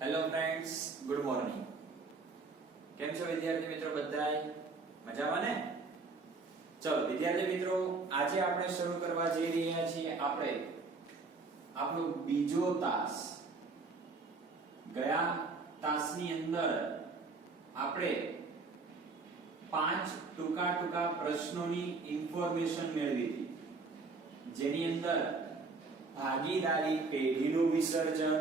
Hello friends, good morning. કેમ છો વિદ્યાર્થી મિત્રો બધાય? મજામાં ને? ચલો વિદ્યાર્થી મિત્રો, આજે આપણે શરૂ કરવા જઈ રહ્યા છીએ આપણો બીજો તાસ. ગયા તાસની અંદર આપણે 5 ટૂંકા પ્રશ્નોની ઇન્ફોર્મેશન મેળવી હતી, જેની અંદર ભાગીદારી પેઢીનું વિસર્જન,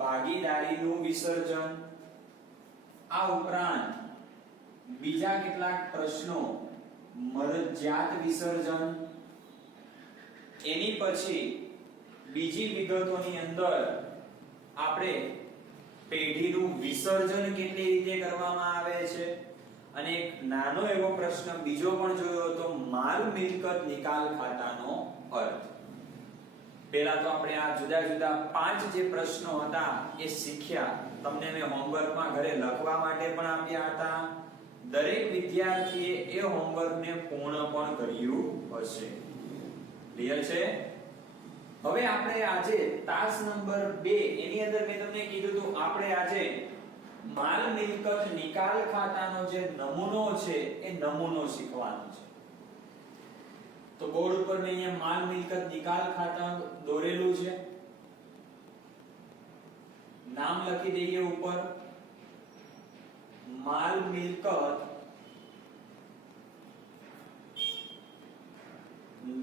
ભાગીદારીનું વિસર્જન, આ ઉપરાંત બીજા કેટલાક પ્રશ્નો, મરજિયાત વિસર્જન, એની પછી બીજી વિગતોની અંદર આપણે પેઢીનું વિસર્જન કેટલી રીતે કરવામાં આવે છે, અને એક નાનો એવો પ્રશ્ન બીજો પણ જોયો હતો, માલ મિલકત નિકાલ ખાતાનો અર્થ. પહેલા તો આપણે આ જુદા જુદા 5 જે પ્રશ્નો હતા એ શીખ્યા. તમને મેં હોમવર્કમાં ઘરે લખવા માટે પણ આપ્યા હતા. દરેક વિદ્યાર્થીએ એ હોમવર્કને પૂર્ણ પણ કર્યું હશે. ક્લિયર છે? હવે આપણે આજે તાસ નંબર 2 એની અંદર મેં તમને કીધું હતું આપણે આજે માલ મિલકત નિકાલ ખાતાનો જે નમૂનો છે એ નમૂનો શીખવાનો છે. તો બોર્ડ ઉપર મેં અહીંયા માલ મિલકત નિકાલ ખાતા દોરેલું છે. નામ લખી દઈએ ઉપર. માલ મિલકત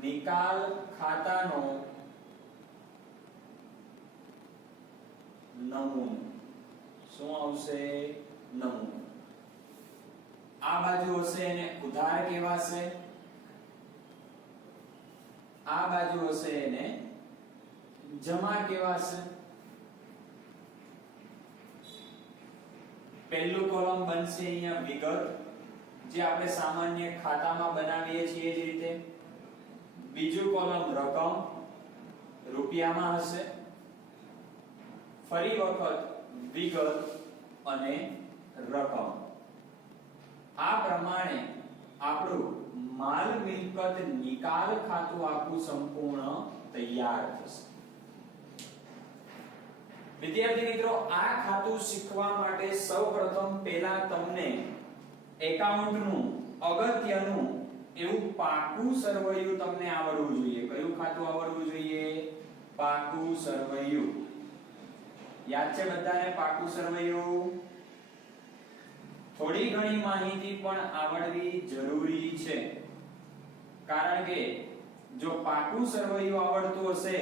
નિકાલ ખાતાનો નમૂનો. શું આવશે? નમૂનો. આ બાજુ હશે એને ઉધાર કહેવાશે, આ બાજુ હશે એને જમા કહેવાશે. પહેલું કોલમ બનશે અહીંયા વિગત, જે આપણે સામાન્ય ખાતામાં બનાવીએ છીએ એ જ રીતે. બીજું કોલમ રકમ, રૂપિયામાં હશે. ફરી વખત વિગત અને રકમ. આ પ્રમાણે આપણું માલ મિલકત નિકાલ ખાતું આખું સંપૂર્ણ તૈયાર થશે. વિદ્યાર્થી મિત્રો, આ ખાતું શીખવા માટે સૌપ્રથમ પહેલા તમને એકાઉન્ટનું અગત્યનું એવું પાકું સરવૈયું તમને આવડવું જોઈએ. કયું ખાતું આવડવું જોઈએ? પાકું સરવૈયું. યાદ છે બધાને પાકું સરવૈયું? થોડી ઘણી માહિતી પણ આવડવી જરૂરી છે, કારણ કે જો પાકું સરવૈયું આવડતું હશે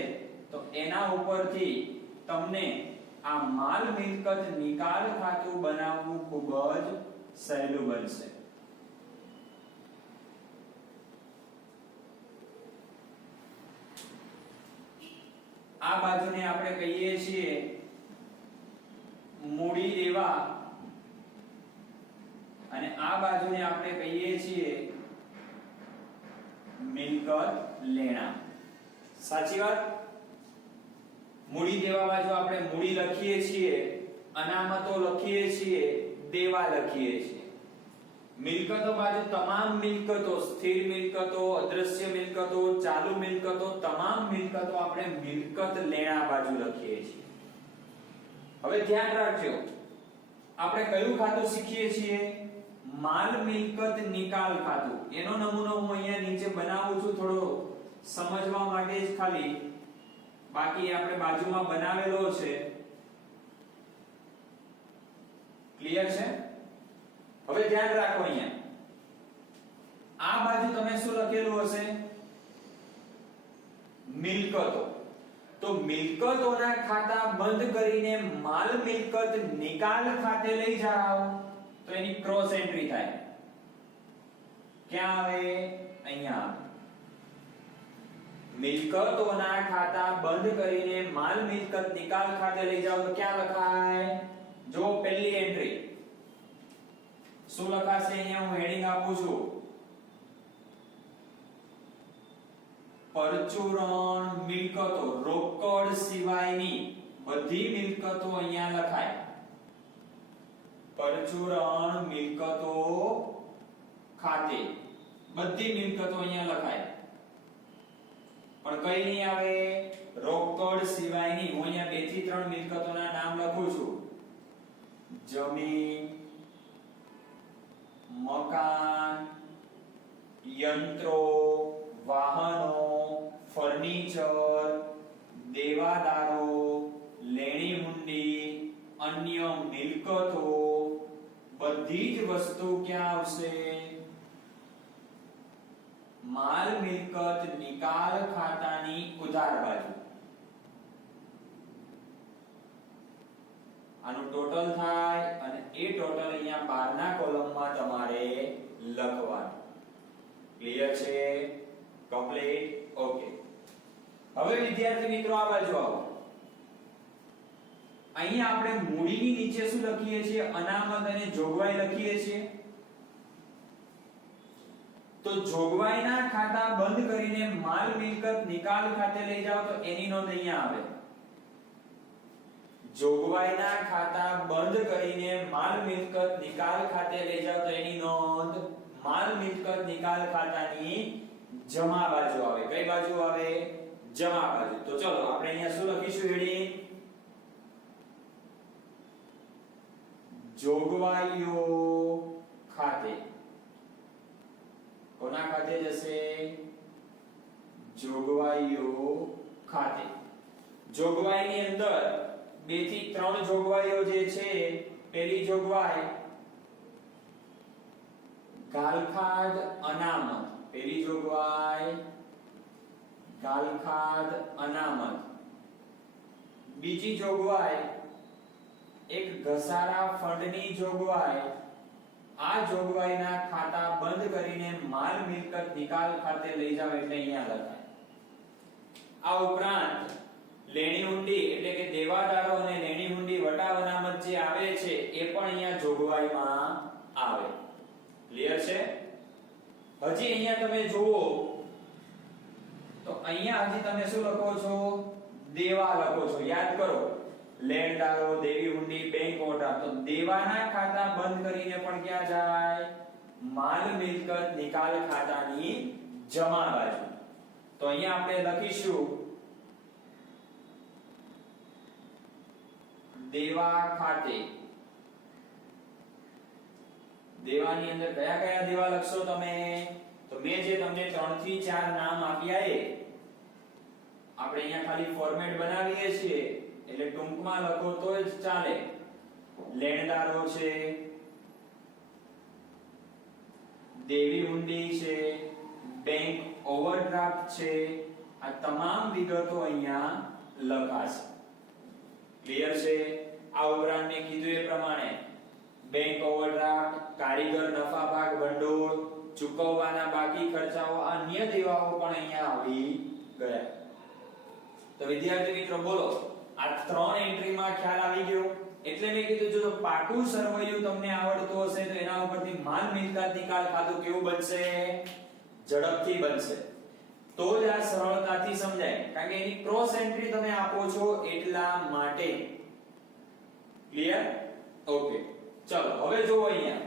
તો એના ઉપરથી તમને આ માલ મિલકત નિકાલ ખાતું બનાવવું ખૂબ જ સહેલું બનશે. આ બાજુને આપણે કહીએ છીએ મૂડી દેવા, અને આ બાજુને આપણે કહીએ છીએ મિલકત લેણા. સાચી વાત? મૂડી દેવા બાજુ આપણે મૂડી લખીએ છીએ, અનામતો લખીએ છીએ, દેવા લખીએ છીએ. મિલકતો બાજુ તમામ મિલકતો, સ્થિર મિલકતો, અદ્રશ્ય મિલકતો, ચાલુ મિલકતો, તમામ મિલકતો આપણે મિલકત લેણા બાજુ લખીએ છીએ. હવે ધ્યાન રાખજો, આપણે કયું ખાતું શીખીએ છીએ? માલ મિલકત નિકાલ ખાતું. એનો નમૂનો હું અહીંયા નીચે બનાવું છું થોડો સમજવા માટે જ ખાલી, બાકી આપણે બાજુમાં બનાવેલો છે. ક્લિયર છે? હવે ધ્યાન રાખો, અહીંયા આ બાજુ તમે શું લખેલું હશે? મિલકતો. તો મિલકતોના ખાતા બંધ કરીને માલ મિલકત નિકાલ ખાતે લઈ જાઓ તો એની ક્રોસ એન્ટ્રી થાય. ક્યાં આવે? અહીંયા આવે. મિલકતોના ખાતા બંધ કરીને માલ મિલકત નિકાલ ખાતે લઈ જાઓ તો ક્યાં લખાય? જો પહેલી એન્ટ્રી શું લખાશે? અહીંયા હું હેડિંગ આપું છું, પરચુરણ મિલકતો. રોકડ સિવાયની બધી મિલકતો અહીંયા લખાય. પરચુરણ મિલકતો ખાતે બધી મિલકતો અહીંયા લખાય. પણ કઈ નહીં આવે? રોકડ સિવાયની. હું અહીંયા 2 થી 3 મિલકતોના નામ લખું છું. જમીન, મકાન, યંત્રો, વાહનો, ફર્નિચર, દેવાદારો, લેણી હુંડી, અન્ય મિલકતો, બધી જ વસ્તુ ક્યાં આવશે? માલ મિલકત નિકાલ ખાતાની ઉધાર બાજુ. આનું ટોટલ થાય અને એ ટોટલ અહીંયા બહારના કોલમમાં તમારે લખવાનું. ક્લિયર છે? કમ્પ્લીટ? ઓકે. હવે વિદ્યાર્થી મિત્રો આ બાજુ આવો. અહીંયા આપણે મૂડીની નીચે શું લખીએ છીએ? અનામત અને જોગવાઈ લખીએ છીએ. તો જોગવાઈના ખાતા બંધ કરીને માલ મિલકત નિકાલ ખાતે લઈ જાઓ તો એની નોંધ અહીંયા આવે. જોગવાઈના ખાતા બંધ કરીને માલ મિલકત નિકાલ ખાતે લઈ જાઓ તો એની નોંધ માલ મિલકત નિકાલ ખાતાની જમા બાજુ આવે. કઈ બાજુ આવે? જમા બાજુ. તો ચલો આપણે અહીંયા શું લખીશું? હેડિંગ જોગવાઈઓ ખાતે. કોના ખાતે જશે? જોગવાઈઓ ખાતે. જોગવાઈની અંદર 2 થી 3 જોગવાઈઓ જે છે. પહેલી જોગવાઈ ગાલખાદ અનામત. પહેલી જોગવાઈ ગાલખાદ અનામત. બીજી જોગવાઈ એક ઘસારા ફંડની જોગવાઈ. આ જોગવાઈના ખાતા બંધ કરીને માલ મિલકત નિકાલ ખાતે લઈ જાવ એટલે અહીંયા લખાય. આ ઉપરાંત લેણી હુંડી એટલે કે દેવાદારો અને લેણી હુંડી વટાવ અનામત જે આવે છે એ પણ અહીંયા જોગવાઈમાં આવે. ક્લિયર છે? હજી અહીંયા તમે જુઓ તો અહીંયા હજી તમે શું લખો છો? દેવા લખો છો. યાદ કરો, લેણદારો, દેવી હુંડી, બેંક ઓવરડ્રાફ્ટ. તો દેવાના ખાતા બંધ કરીને પણ ક્યાં જાય? માલ મિલકત નિકાલ ખાતાની જમા બાજુ. તો અહીંયા આપણે લખીશું દેવા ખાતે. દેવાની અંદર કયા કયા દેવા લખશો તમે? તો મેં જે તમને 3 થી 4 નામ આપ્યા એ આપણે અહીંયા ખાલી ફોર્મેટ બનાવીએ છીએ એટલે ટૂંકમાં લખો તો જ ચાલે. લેણદારો છે, દેવી હુંડી છે, બેંક ઓવરડ્રાફ્ટ છે. આ તમામ વિગતો અહીંયા લખાશે. ક્લિયર છે? આ ઉપરાંત મેં કીધું એ પ્રમાણે બેંક ઓવરડ્રાફ્ટ, કારીગર નફા ભાગ ભંડોળ, ચૂકવવાના બાકી ખર્ચાઓ, અન્ય દેવાઓ પણ અહીંયા આવી ગયા. તો વિદ્યાર્થી મિત્રો બોલો, આ 3 એન્ટ્રીમાં ખ્યાલ આવી ગયો? એટલે મેં કીધું જો પાકું સરવૈયું તમને આવડતું હશે તો એના ઉપરથી માલ મિલકત નિકાલ ખાતું કેવું બનશે? ઝડપથી બનશે. તો જ આ સરળતાથી સમજાય. કારણ કે એની ક્રોસ એન્ટ્રી તમે આપો છો એટલા માટે. ક્લિયર? ઓકે. ચલો હવે જોવો અહીંયા.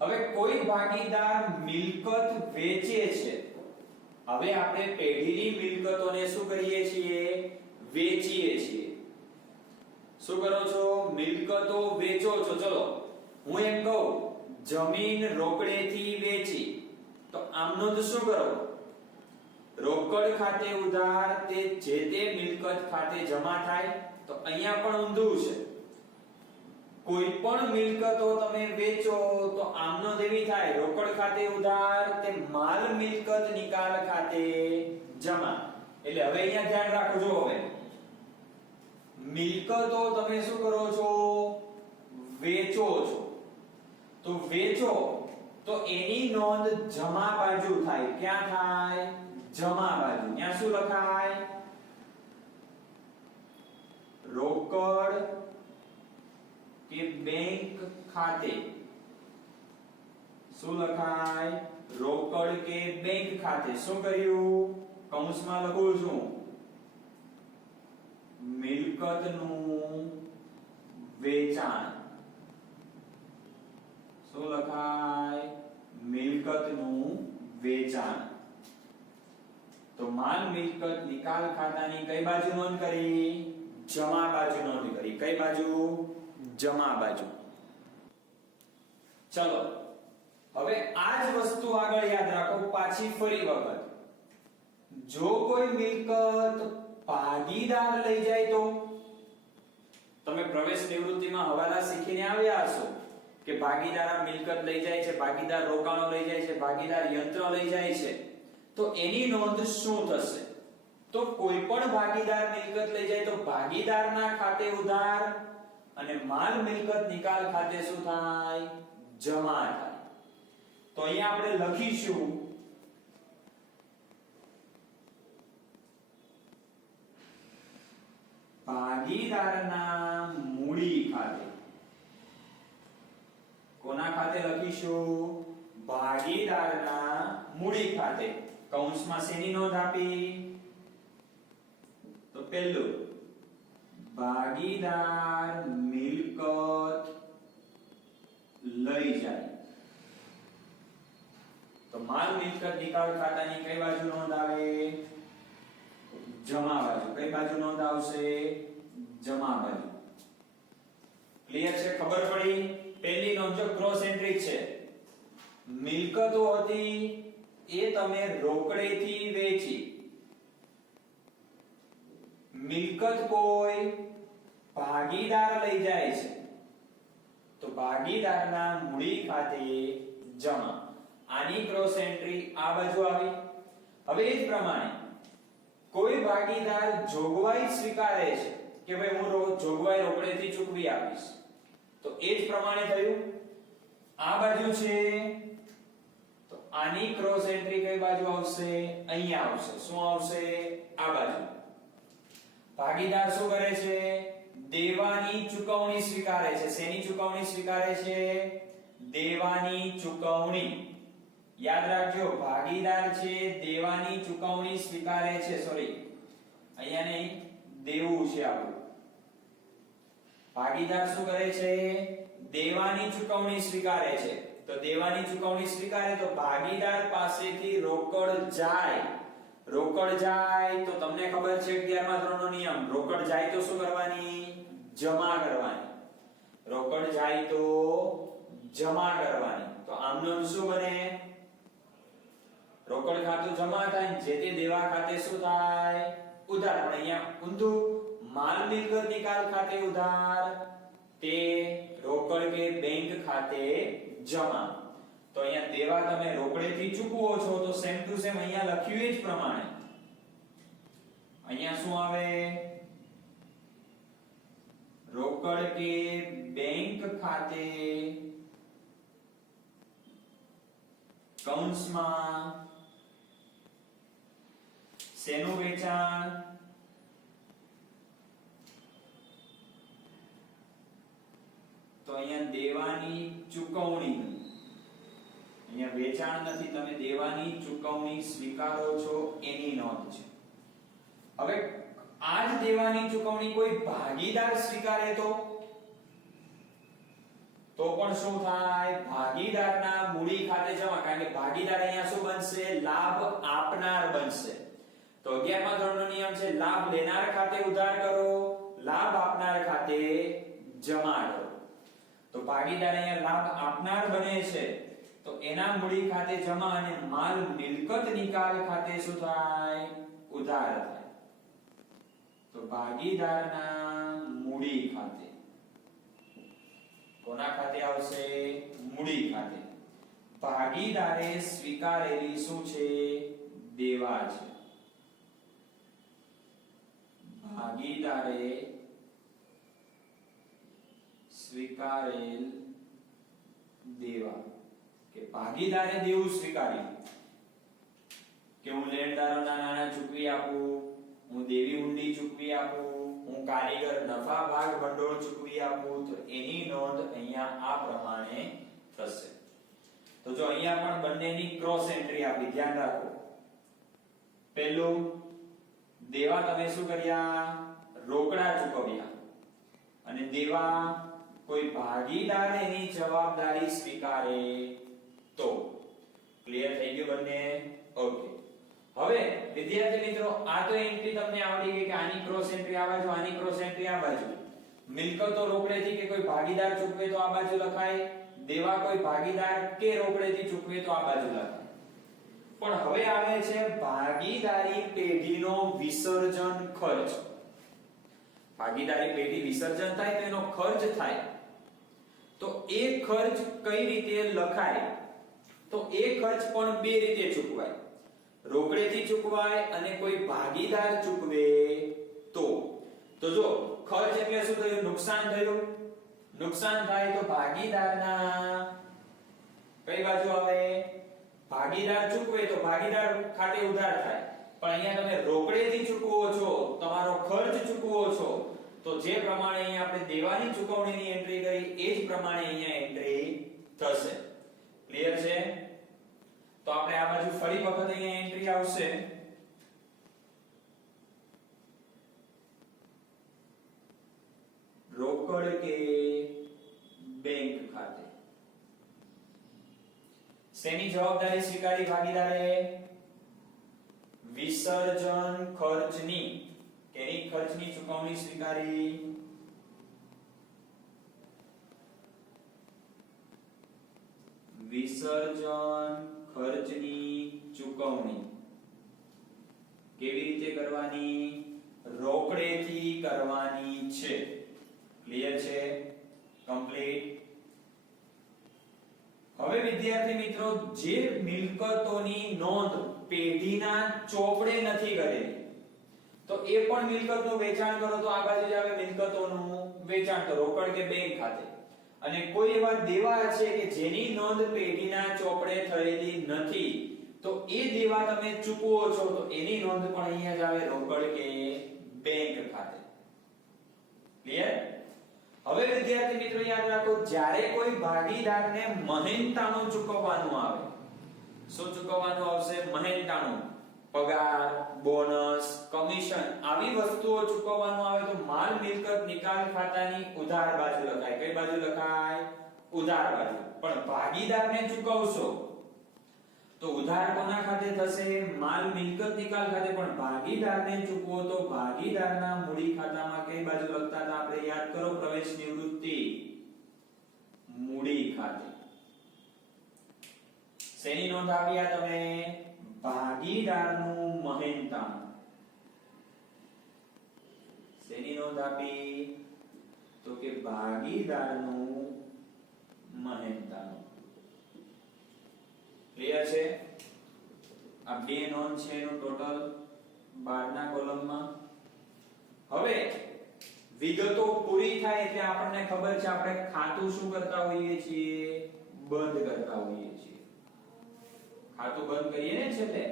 હવે કોઈ ભાગીદાર મિલકત વેચે છે. હવે આપણે પેઢીની મિલકતોને શું કરીએ છીએ? વેચીએ છીએ. શું કરો છો? મિલકતો વેચો છો. ચલો હું એમ કહું જમીન રોકડેથી વેચી તો આમનો તો શું કરો? રોકડ ખાતે ઉધાર તે જે તે મિલકત ખાતે જમા થાય. તો અહીંયા પણ ઊંધું છે. કોઈ પણ મિલકતો તમે વેચો તો આમનો દેવી થાય. રોકડ ખાતે ઉધાર તે માલ મિલકત નિકાલ ખાતે જમા. એટલે હવે અહીંયા ધ્યાન રાખજો. હવે મિલકતો તમે શું કરો છો? વેચો છો. તો વેચો તો એની નોંધ જમા બાજુ થાય. ક્યાં થાય? જમા બાજુ. ત્યાં શું લખાય? રોકડ કે બેંક ખાતે. શું લખાય? રોકડ કે બેંક ખાતે. શું કર્યું? કૌંસમાં લખું છું મિલકતનું વેચાણ. શું લખાય? મિલકતનું વેચાણ. તો માલ મિલકત નિકાલ ખાતાની કઈ બાજુ નોંધ કરી? જમા બાજુ નોંધ કરી. કઈ બાજુ? જમા બાજુ. ચલો હવે આ જ વસ્તુ આગળ યાદ રાખો પાછી ફરી વખત. જો કોઈ મિલકત ભાગીદાર લઈ જાય તો તમે પ્રવેશ નિવૃત્તિમાં હવાલા શીખીને આવ્યા હશો કે ભાગીદાર આ મિલકત લઈ જાય છે, ભાગીદાર રોકાણો લઈ જાય છે, ભાગીદાર યંત્ર લઈ જાય છે, તો એની નોંધ શું થશે? તો કોઈ પણ ભાગીદાર મિલકત લઈ જાય તો ભાગીદારના ખાતે ઉધાર અને માલ મિલકત નિકાલ ખાતે શું થાય? જમા થાય. તો અહીંયા આપણે લખીશું ભાગીદારના મૂડી ખાતે. કોના ખાતે લખીશું? ભાગીદારના મૂડી ખાતે. કૌંસમાં શેની નોંધ આપી? તો પહેલું ભાગીદાર મિલકત લઈ જાય. તો માલ મિલકત નિકાલ ખાતાની કઈ બાજુ નોંધ આવે? જમા બાજુ. કઈ બાજુ નોંધ આવશે? જમા બાજુ. ક્લિયર છે? ખબર પડી? પહેલી નોંધ જો ક્રોસ એન્ટ્રી છે. મિલકતો હતી એ તમે રોકડેથી વેચી. મિલકત કોઈ ભાગીદાર લઈ જાય છે તો ભાગીદારના મૂડી ખાતે જમા. આની ક્રોસ એન્ટ્રી આ બાજુ આવી. હવે એ જ પ્રમાણે કોઈ ભાગીદાર જોગવાઈ સ્વીકારે છે કે ભાઈ હું જોગવાઈ રોકડેથી ચૂકવી આપીશ, તો એ જ પ્રમાણે થયું. આ બાજુ છે તો આની ક્રોસ એન્ટ્રી કઈ બાજુ આવશે? અહીંયા આવશે. શું આવશે? આ બાજુ. ભાગીદાર શું કરે છે? દેવાની ચુકવણી સ્વીકારે છે. શેની ચુકવણી સ્વીકારે છે? દેવાની ચુકવણી. યાદ રાખજો ભાગીદાર છે દેવાની ચુકવણી સ્વીકારે છે. સોરી અહીંયા નહીં, દેવું છે આપણું. ભાગીદાર શું કરે છે? દેવાની ચુકવણી સ્વીકારે છે. તો દેવાની ચુકવણી સ્વીકારે તો ભાગીદાર પાસેથી રોકડ જાય. રોકડ જાય તો તમને ખબર છે 11મા ધોરણનો નિયમ, રોકડ જાય તો શું કરવાની? જમા કરવાની. રોકડ જાય તો જમા કરવાની. તો આમનો શું બને? રોકડ ખાતું જમા થાય, જે તે દેવા ખાતે શું થાય? ઉધાર. પણ અહીંયા ઊંધું, માલ મિલકત નિકાલ ખાતે ઉધાર, તે રોકડ કે બેંક ખાતે જમા. તો અહીંયા દેવા તમે રોકડેથી ચૂકવો છો તો સેમ ટુ સેમ અહીંયા લખ્યું એ જ પ્રમાણે અહીંયા શું આવે? રોકડ કે બેંક ખાતે કૌંસમાં શેનું વેચાણ? તો અહીંયા દેવાની ચુકવણી. અહીંયા વેચાણ નથી, તમે દેવાની ચુકવણી સ્વીકારો છો એની નોંધ છે. હવે આ જ દેવાની ચુકવણી કોઈ ભાગીદાર સ્વીકારે તો પણ શું થાય? ભાગીદારના મૂડી ખાતે જમા. કારણ કે ભાગીદાર અહીંયા શું બનશે? લાભ આપનાર બનશે. તો 11મા ધોરણનો નિયમ છે લાભ લેનાર ખાતે ઉધાર કરો, લાભ આપનાર ખાતે જમા કરો. તો ભાગીદાર અહીંયા લાભ આપનાર બને છે તો એના મૂડી ખાતે જમા અને માલ મિલકત નિકાલ ખાતે શું થાય? ઉધાર થાય. તો ભાગીદારના મૂડી ખાતે. કોના ખાતે આવશે? મૂડી ખાતે. ભાગીદારે સ્વીકારેલી શું છે? દેવા છે. ભાગીદારે સ્વીકારેલ દેવા કે ભાગીદારે દેવું સ્વીકાર્યું કે હું લેણદારોના નાણાં ચૂકવી આપું, હું દેવી હુંડી ચૂકવી આપું, હું કારીગર નફા ભાગ ભંડોળ ચૂકવી આપું, તો એની નોંધ અહીંયા આ પ્રમાણે થશે. તો જો અહીંયા પણ બંનેની ક્રોસ એન્ટ્રી આપી, ધ્યાન રાખો. પહેલું દેવા તમે શું કર્યા? રોકડા ચૂકવ્યા. અને દેવા કોઈ ભાગીદાર એની જવાબદારી સ્વીકારે તો. ક્લિયર થઈ ગયું બંને? ઓકે. હવે વિદ્યાર્થી મિત્રો આ તો એન્ટ્રી તમને આવડી ગઈ કે આની ક્રોસ એન્ટ્રી આ બાજુ, આની ક્રોસ એન્ટ્રી આ બાજુ. મિલકતો રોકડેથી કે કોઈ ભાગીદાર ચૂકવે તો આ બાજુ લખાય, દેવા કોઈ ભાગીદાર કે રોકડેથી ચૂકવે તો આ બાજુ લખાય. પણ હવે આવે છે ભાગીદારી પેઢીનો વિસર્જન ખર્ચ. ભાગીદારી પેઢી વિસર્જન થાય તો એનો ખર્ચ થાય. તો એ ખર્ચ કઈ રીતે લખાય? તો એ ખર્ચ પણ બે રીતે ચૂકવાય. રોકડેથી ચૂકવાય અને કોઈ ભાગીદાર ચૂકવે તો. તો જો ખર્ચ એટલે શું થયું? નુકસાન થયું. નુકસાન થાય તો ભાગીદારના કઈ બાજુ આવે? ભાગીદાર ચૂકવે તો ભાગીદાર ખાતે ઉધાર થાય. પણ અહીંયા તમે રોકડેથી ચૂકવો છો, તમારો ખર્ચ ચૂકવો છો, તો જે પ્રમાણે અહીંયા આપણે દેવાની ચૂકવણીની એન્ટ્રી કરી એ જ પ્રમાણે અહીંયા એન્ટ્રી થશે. ક્લિયર છે? તો આપણે આ બાજુ ફરી વખત અહીંયા એન્ટ્રી આવશે. રોકડ કે બેંક ખાતે. શેની જવાબદારી સ્વીકારી ભાગીદારે? વિસર્જન ખર્ચની. કેની ખર્ચની ચૂકવણી સ્વીકારી? વિસર્જન ખર્ચની ચૂકવણી. કેવી રીતે કરવાની? રોકડેથી કરવાની છે. ક્લિયર છે? કમ્પ્લીટ. હવે વિદ્યાર્થી મિત્રો જે મિલકતોની નોંધ પેઢીના ચોપડે નથી કરેલી, તો એ પણ મિલકતનું વેચાણ કરો તો આ બાજુ જ આવે મિલકતોનું વેચાણ, તો રોકડ કે બેંક ખાતે. અને કોઈ એવા દેવા છે કે જેની નોંધ પેઢીના ચોપડે થયેલી નથી, તો એ દેવા તમે ચૂકવો છો તો એની નોંધ પણ અહીંયા જ આવે રોકડ કે બેંક ખાતે. ક્લિયર? હવે વિદ્યાર્થી મિત્રો યાદ રાખો, જ્યારે કોઈ ભાગીદારને મહેનતાણું ચૂકવવાનું આવે, શું ચૂકવવાનું આવશે? મહેનતાણું. પગાર, બોનસ, કમિશન આવી વસ્તુઓ ચૂકવવાનું આવે તો માલ મિલકત નિકાલ ખાતાની ઉધાર બાજુ લખાય. કઈ બાજુ લખાય? ઉધાર બાજુ. પણ ભાગીદારને ચૂકવશો તો ઉધાર કોના ખાતે થશે? માલ મિલકત નિકાલ ખાતે. પણ ભાગીદારને ચૂકવો તો ભાગીદારના મૂડી ખાતામાં કઈ બાજુ લખતા હતા આપણે? યાદ કરો, પ્રવેશ નિવૃત્તિ મૂડી ખાતે. શેની નોંધ આવ્યા તમે? ભાગીદારનું મહેનતાણું. શેની નોંધ આપી? તો કે ભાગીદારનું મહેનતાણું. ક્લિયર છે? આ બે નોંધ છે એનું ટોટલ 12 ના કોલમમાં. હવે વિગતો પૂરી થાય એટલે આપણને ખબર છે આપણે ખાતું શું કરતા હોઈએ છીએ? બંધ કરતા હોઈએ છીએ. ખાતું બંધ કરીએ ને છેલ્લે.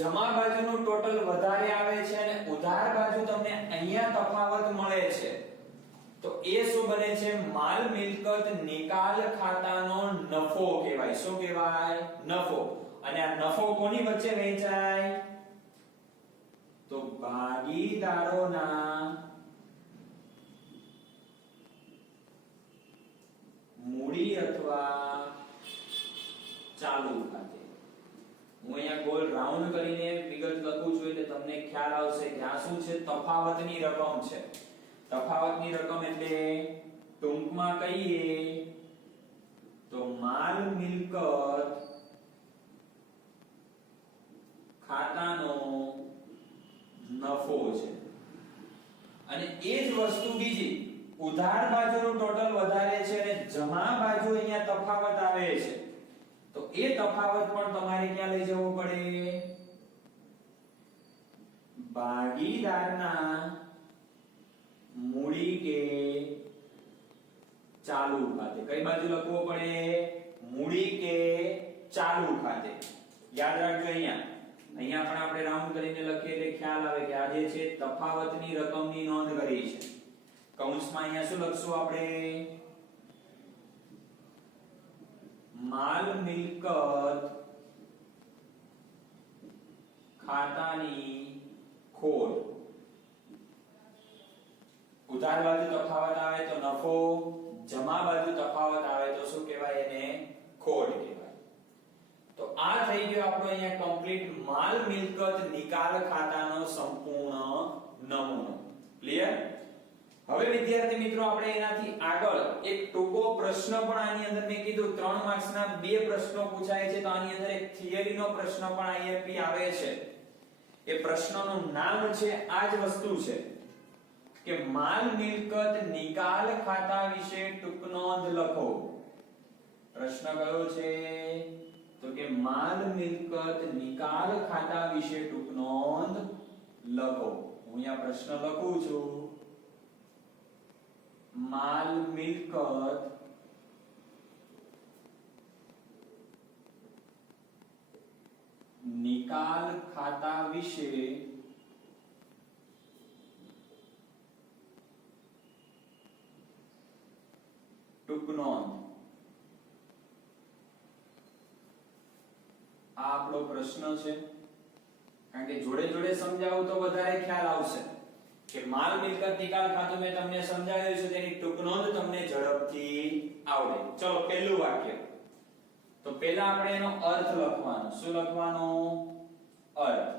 જમા બાજુનું ટોટલ વધારે આવે છે અને ઉધાર બાજુ તમને અહીંયા તફાવત મળે છે, તો એ શું બને છે? માલ મિલકત નિકાલ ખાતાનો નફો કહેવાય. શું કહેવાય? નફો. અને આ નફો કોની વચ્ચે વહેંચાય? તો ભાગીદારોના મૂડી અથવા ચાલુ ખાતે. હું અહીંયા ગોલ રાઉન્ડ કરીને વિગત લખું છું એટલે તમને ખ્યાલ આવશે કે આ શું છે? તફાવતની રકમ છે. તફાવતની રકમ એટલે ટૂંકમાં કહીએ તો માલ મિલકત ખાતાનો નફો છે. અને એ જ વસ્તુ બીજી, ઉધાર બાજુનું ટોટલ વધારે છે અને જમા બાજુ અહીંયા તફાવત આવે છે, તો એ તફાવત પણ તમારે ક્યાં લઈ જવું પડે? ભાગીદારના મૂડી કે ચાલુ ખાતે. કઈ બાજુ લખવો પડે? મૂડી કે ચાલુ ખાતે. યાદ રાખજો, અહીંયા પણ આપણે રાઉન્ડ કરીને લખીએ એટલે ખ્યાલ આવે કે આ જે છે તફાવતની રકમની નોંધ કરી છે. કૌંસમાં અહીંયા શું લખશું આપણે? માલ મિલકત ખાતાની ખોટ. ઉધાર બાજુ તફાવત આવે તો નફો, જમા બાજુ તફાવત આવે તો શું કહેવાય? એને ખોટ કહેવાય. ગયો આપણો અહીંયા કમ્પ્લીટ માલ મિલકત નિકાલ ખાતાનો સંપૂર્ણ નમૂનો. ક્લિયર? હવે વિદ્યાર્થી મિત્રો આપણે એનાથી આગળ એક ટૂંકો પ્રશ્ન પણ આની અંદર મેં કીધું 3 માર્ક્સના 2 પ્રશ્નો પૂછાય છે, તો આની અંદર એક થિયરીનો પ્રશ્ન પણ આઈએમપી આવે છે. એ પ્રશ્નનું નામ છે આ જ વસ્તુ છે કે માલ મિલકત નિકાલ ખાતા વિશે ટૂંક નોંધ લખો. પ્રશ્ન કયો છે? તો કે માલ મિલકત નિકાલ ખાતા વિશે ટૂંક નોંધ લખો. હું અહીંયા પ્રશ્ન લખું છું. માલ મિલકત નિકાલ ખાતા વિશે ટૂંક નોંધ. આ આપણો પ્રશ્ન છે, કારણ કે જોડે જોડે સમજાવું તો વધારે ખ્યાલ આવશે કે માલ મિલકત નિકાલ ખાતું મેં તમને સમજાવ્યું છે, તેની ટૂંક નોંધ તમને ઝડપથી આવડે. ચલો પહેલું વાક્ય. તો પહેલા આપણે એનો અર્થ લખવાનો. શું લખવાનો? અર્થ.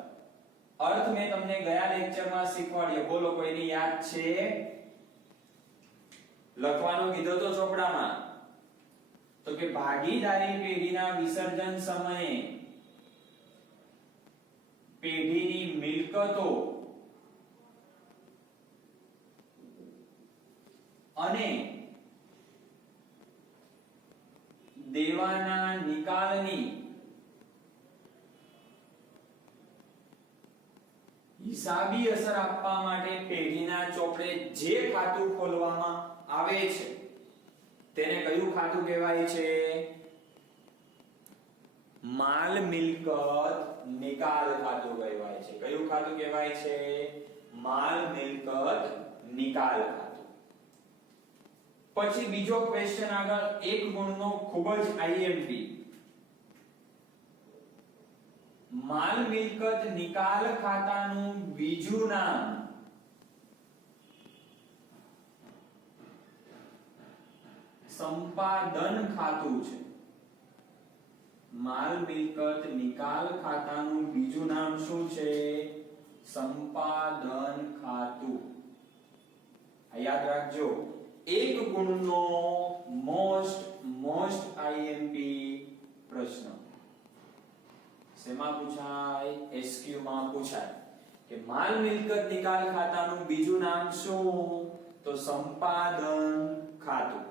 અર્થ મેં તમને ગયા લેક્ચરમાં શીખવાડ્યો. બોલો, કોઈને યાદ છે? લખવાનો કીધો તો ચોપડામાં. તો કે ભાગીદારી પેઢીના વિસર્જન સમયે પેઢીની મિલકતો અને દેવાના નિકાલની હિસાબી અસર આપવા માટે પેઢીના ચોપડે જે ખાતું ખોલવામાં આવે છે તેને કયું ખાતું કહેવાય છે? માલ મિલકત નિકાલ ખાતું કહેવાય છે. કયું ખાતું કહેવાય છે? માલ મિલકત નિકાલ ખાતું. પછી બીજો ક્વેશ્ચન આગળ, એક ગુણનો ખૂબ જ આઈએમપી. માલ મિલકત નિકાલ ખાતાનું બીજું નામ સંપાદન ખાતું છે. માલ મિલકત નિકાલ ખાતાનું બીજું નામ શું છે? સંપાદન ખાતું. આ યાદ રાખજો. એક ગુણનો મોસ્ટ આઈએમપી પ્રશ્ન. શેમાં પૂછાય? એસક્યુ માં પૂછાય કે માલ મિલકત નિકાલ ખાતાનું બીજું નામ શું? તો સંપાદન ખાતું.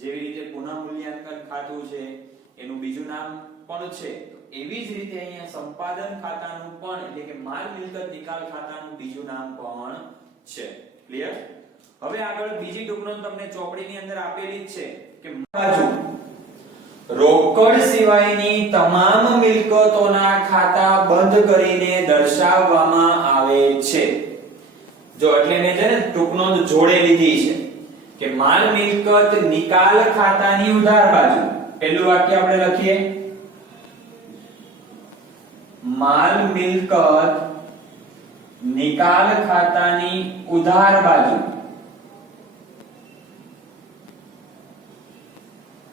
જેવી રીતે પુનઃ મૂલ્યાંકન ખાતું છે એનું બીજું નામ પણ છે, એવી જ રીતે અહીંયા સંપાદન ખાતાનું પણ, એટલે કે માલ મિલકત નિકાલ ખાતાનું બીજું નામ પણ છે. ક્લિયર? હવે આગળ બીજી ટૂંક નોંધ તમને ચોપડીની અંદર આપેલી જ છે કે બાજુ રોકડ સિવાયની તમામ મિલકતોના ખાતા બંધ કરીને દર્શાવવામાં આવે છે. જો એટલે મેં છે ને ટૂંક નોંધ જોડે લીધી છે કે માલ મિલકત નિકાલ ખાતાની ઉધાર બાજુ. પહેલું વાક્ય આપણે લખીએ. માલ મિલકત નિકાલ ખાતાની ઉધાર બાજુ.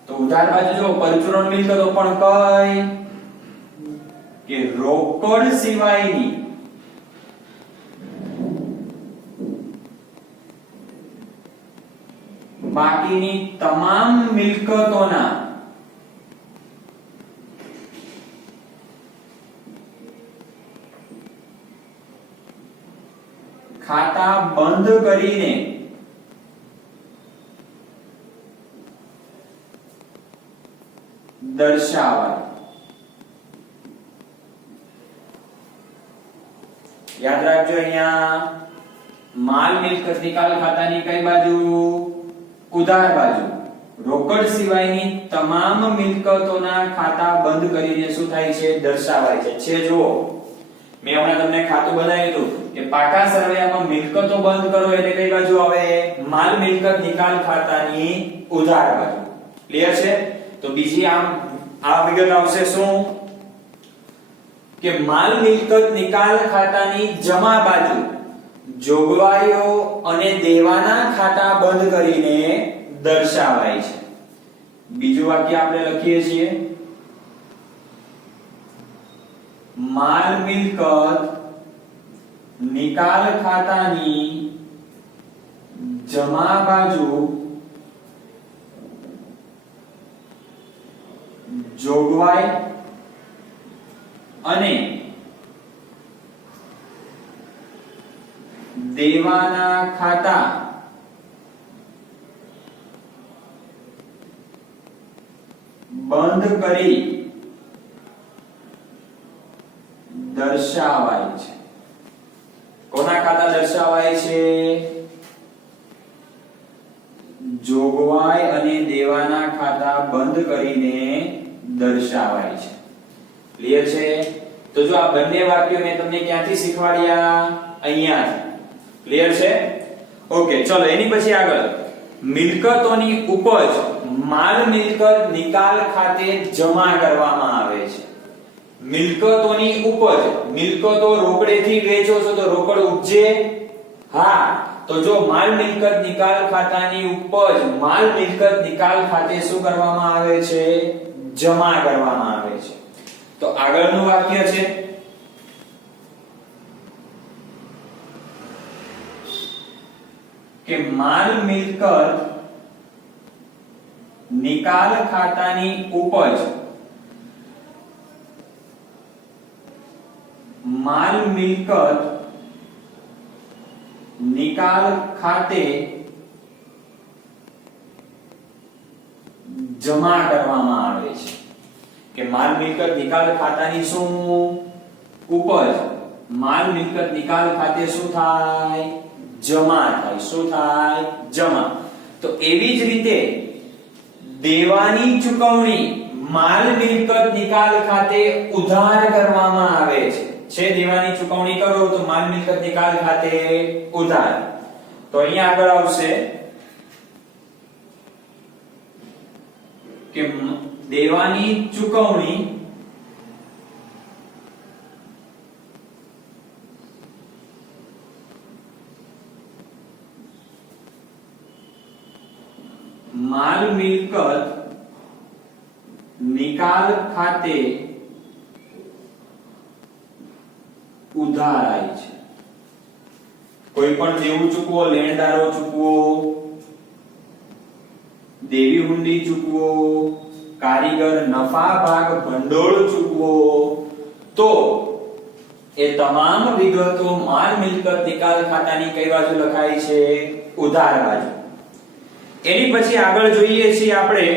તો ઉધાર બાજુ જો પરચુરણ મિલકતો પણ કઈ કે રોકડ સિવાયની બાકીની તમામ મિલકતોના ખાતા બંધ કરીને દર્શાવાય. યાદ રાખજો, અહીંયા માલ મિલકત નિકાલ ખાતાની કઈ બાજુ? ઉધાર બાજુ. રોકડ સિવાયની તમામ મિલકતોના ખાતા બંધ કરીને શું થાય છે? દર્શાવાય છે. જુઓ, મેં હમણાં તમને ખાતું બનાવ્યું હતું કે પાકા સરવૈયામાં મિલકતો બંધ કરો એટલે કઈ બાજુ આવે? માલ મિલકત નિકાલ ખાતાની ઉધાર બાજુ. ક્લિયર છે? તો બીજી આ વિગત આવશે શું કે માલ મિલકત નિકાલ ખાતાની જમા બાજુ જોગવાઈઓ અને દેવાના ખાતા બંધ કરીને દર્શાવાય છે. બીજું વાક્ય આપણે લખીએ છીએ માલ મિલકત નિકાલ ખાતાની જમા બાજુ જોગવાઈ અને દેવાના ખાતા બંધ કરી દર્શાવાય છે. કોના ખાતા દર્શાવાય છે? જોગવાઈ અને દેવાના ખાતા બંધ કરીને દર્શાવાય છે. ક્લિયર છે? તો જો આ બંને વાક્યો મેં તમને ક્યાંથી શીખવાડ્યા? અહીંયાથી. ક્લિયર છે? ઓકે, ચલો એની પછી આગળ મિલકતોની ઉપજ માલ મિલકત નિકાલ ખાતે જમા કરવામાં આવે છે. મિલકતોની ઉપજ, મિલકતો રોકડેથી વેચો છો તો રોકડ ઉપજે? હા, તો જો માલ મિલકત નિકાલ ખાતાની ઉપજ માલ મિલકત નિકાલ ખાતે શું કરવામાં આવે છે? જમા કરવામાં આવે છે. તો આગળનું વાક્ય છે કે માલ મિલકત નિકાલ ખાતાની ઉપજ માલ મિલકત નિકાલ ખાતે જમા કરવામાં આવે છે. કે માલ મિલકત નિકાલ ખાતાની શું ઉપજ માલ મિલકત નિકાલ ખાતે શું થાય? જમા થાય. શું થાય? જમા. તો એવી જ રીતે દેવાની ચૂકવણી માલ મિલકત નિકાલ ખાતે ઉધાર કરવામાં આવે છે. દેવાની ચૂકવણી કરો તો માલ મિલકત નિકાલ ખાતે ઉધાર. તો અહીંયા આગળ આવશે કે દેવાની ચૂકવણી માલ મિલકત નિકાલ ખાતે ઉધારાય છે. કોઈ પણ દેવું ચૂકવો, લેણદારો ચૂકવો, દેવી હુંડી ચૂકવો, કારીગર નફા ભાગ ભંડોળ ચૂકવો, તો એ તમામ વિગતો માલ મિલકત નિકાલ ખાતાની કઈ બાજુ લખાય છે? ઉધાર બાજુ. એની પછી આગળ જોઈએ છીએ આપણે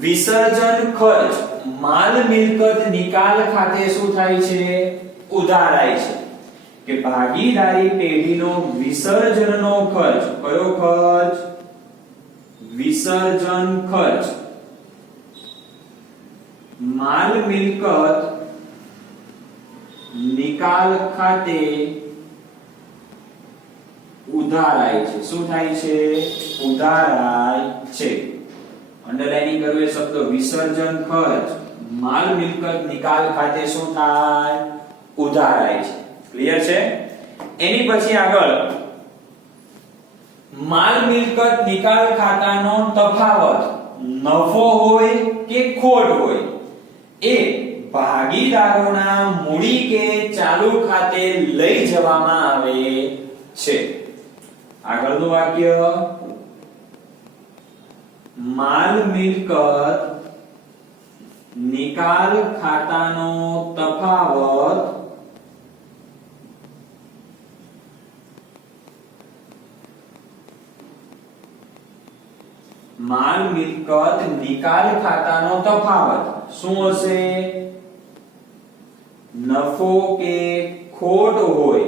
વિસર્જન ખર્ચ માલ મિલકત નિકાલ ખાતે શું થાય છે? ઉધારાય છે. કે ભાગીદારી પેઢીનો વિસર્જનનો ખર્ચ. કયો ખર્ચ? વિસર્જન ખર્ચ માલ મિલકત નિકાલ ખાતે ઉધારાય છે. શું થાય છે? ઉધારાય છે. અંડરલાઇનિંગ કરો એ શબ્દ વિસર્જન ખર્ચ માલ મિલકત નિકાલ ખાતે શું થાય? ઉધારાય છે. ક્લિયર છે? એની પછી આગળ માલ મિલકત નિકાલ ખાતાનો તફાવત નફો હોય કે ખોટ હોય એ ભાગીદારોના મૂડી કે ચાલુ ખાતે લઈ જવામાં આવે છે. આગળનું વાક્ય માલ મિલકત નિકાલ ખાતાનો તફાવત માલ મિલકત નિકાલ ખાતાનો તફાવત શું હશે? નફો કે ખોટ હોય.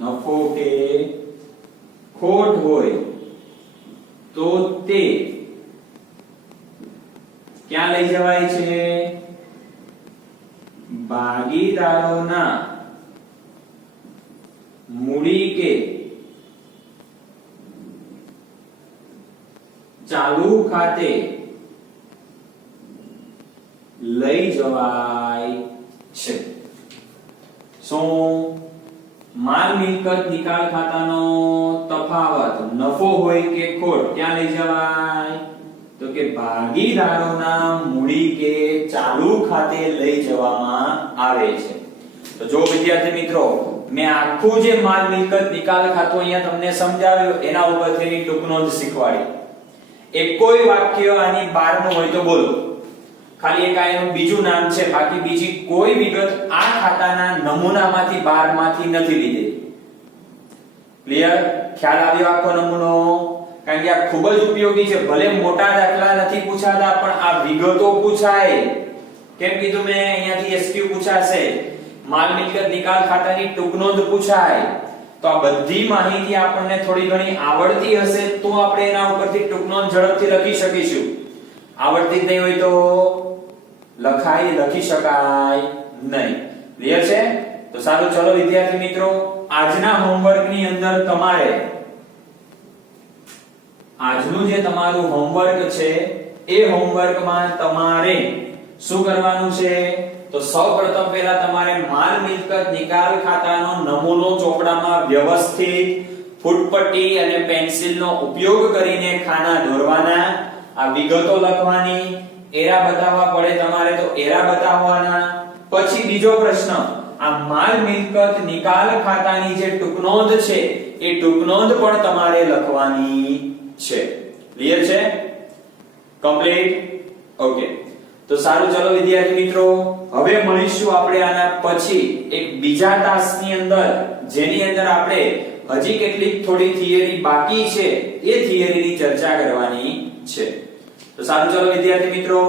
નફો કે ખોટ હોય તો તે ક્યાં લઈ જવાય છે? ભાગીદારોના મૂડી કે ચાલુ ખાતે લઈ જવાય છે. શું? માલ મિલકત નિકાલ ખાતાનો તફાવત નફો હોય કે ખોટ ક્યાં લઈ જવાય? તો કે ભાગીદારોના મૂડી કે ચાલુ ખાતે લઈ જવામાં આવે છે. તો જો વિદ્યાર્થી મિત્રો મેં આખું જે માલ મિલકત નિકાલ ખાતું અહીંયા તમને સમજાવ્યું એના ઉપરથી ટૂંક નોંધ શીખવાડી. એક કોઈ વાક્ય આની બહારનું હોય તો બોલો. ખાલી એક આનું બીજું નામ છે, બાકી બીજી કોઈ વિગત આ ખાતાના નમૂનામાંથી બહારમાંથી નથી લીધી. ક્લિયર? ખ્યાલ આવ્યો આખો નમૂનો? કારણ કે આ ખૂબ જ ઉપયોગી છે. ભલે મોટા દાખલા નથી પૂછાતા પણ આ વિગતો પૂછાય. કેમ કીધું મેં? અહીંયાથી એસક્યુ પૂછાશે, માલ મિલકત નિકાલ ખાતાની ટૂંક નોંધ પૂછાય. તો આ બધી માહિતી આપણને થોડી ઘણી આવડતી હશે તો આપણે એના ઉપરથી ટૂંક નોંધ ઝડપથી લખી શકીશું. આવડતી જ નહીં હોય તો લખી શકાય નહીં. ક્લિયર છે? તો સારું, ચલો વિદ્યાર્થી મિત્રો, આજના હોમવર્કની અંદર તમારે આજનું જે તમારું હોમવર્ક છે એ હોમવર્કમાં તમારે શું કરવાનું છે? તો સૌપ્રથમ પહેલા તમારે માલ મિલકત નિકાલ ખાતાનો નમૂનો ચોપડામાં વ્યવસ્થિત ફૂટપટ્ટી અને પેન્સિલનો ઉપયોગ કરીને ખાના દોરવાના, આ વિગતો લખવાની, એરા બતાવવા પડે તમારે તો એરા બતાવવાના. પછી બીજો પ્રશ્ન, આ માલ મિલકત નિકાલ ખાતાની જે ટૂંક નોંધ છે એ ટૂંક નોંધ પણ તમારે લખવાની છે. ક્લિયર છે? કમ્પ્લીટ? ઓકે. તો સારું, ચલો વિદ્યાર્થી મિત્રો, હવે મળીશું આપણે આના પછી એક બીજા ટાસ્કની અંદર, જેની અંદર આપણે હજી કેટલીક થોડી થિયરી બાકી છે એ થિયરીની ચર્ચા કરવાની છે. તો સારું, ચલો વિદ્યાર્થી મિત્રો,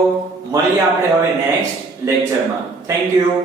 મળીએ આપણે હવે નેક્સ્ટ લેક્ચરમાં. Thank you.